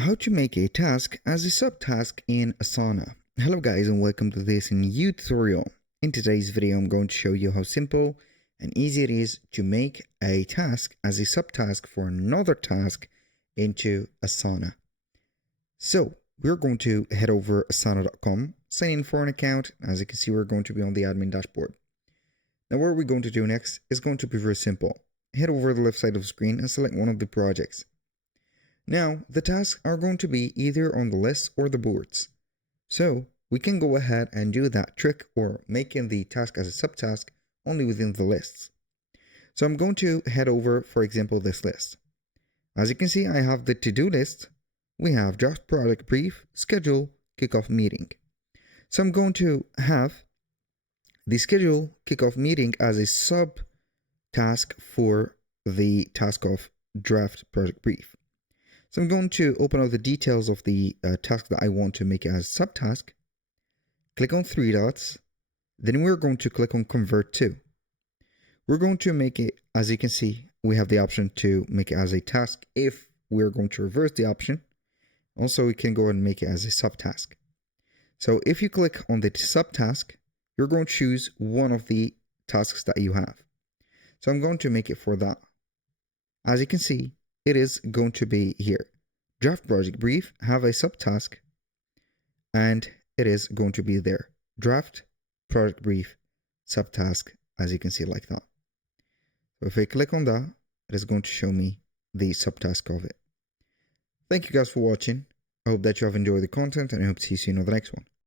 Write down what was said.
How to make a task as a subtask in Asana. Hello guys and welcome to this new tutorial. In today's video I'm going to show you how simple and easy it is to make a task as a subtask for another task into Asana. So we're going to head over asana.com, sign in for an account. As you can see, we're going to be on the admin dashboard. Now what we're going to do next is going to be very simple. Head over to the left side of the screen and select one of the projects. Now, the tasks are going to be either on the list or the boards. So, we can go ahead and do that trick or making the task as a subtask only within the lists. So I'm going to head over, for example, this list. As you can see, I have the to-do list. We have draft project brief, schedule, kickoff meeting. So I'm going to have the schedule kickoff meeting as a sub-task for the task of draft project brief. So I'm going to open up the details of the task that I want to make as a subtask. Click on three dots. Then we're going to click on convert to. We're going to make it, as you can see, we have the option to make it as a task if we're going to reverse the option. Also, we can go and make it as a subtask. So if you click on the subtask, you're going to choose one of the tasks that you have. So I'm going to make it for that. As you can see, it is going to be here. Draft project brief, have a subtask, and it is going to be there. Draft project brief, subtask, as you can see like that. So if I click on that, it is going to show me the subtask of it. Thank you guys for watching. I hope that you have enjoyed the content and I hope to see you soon on the next one.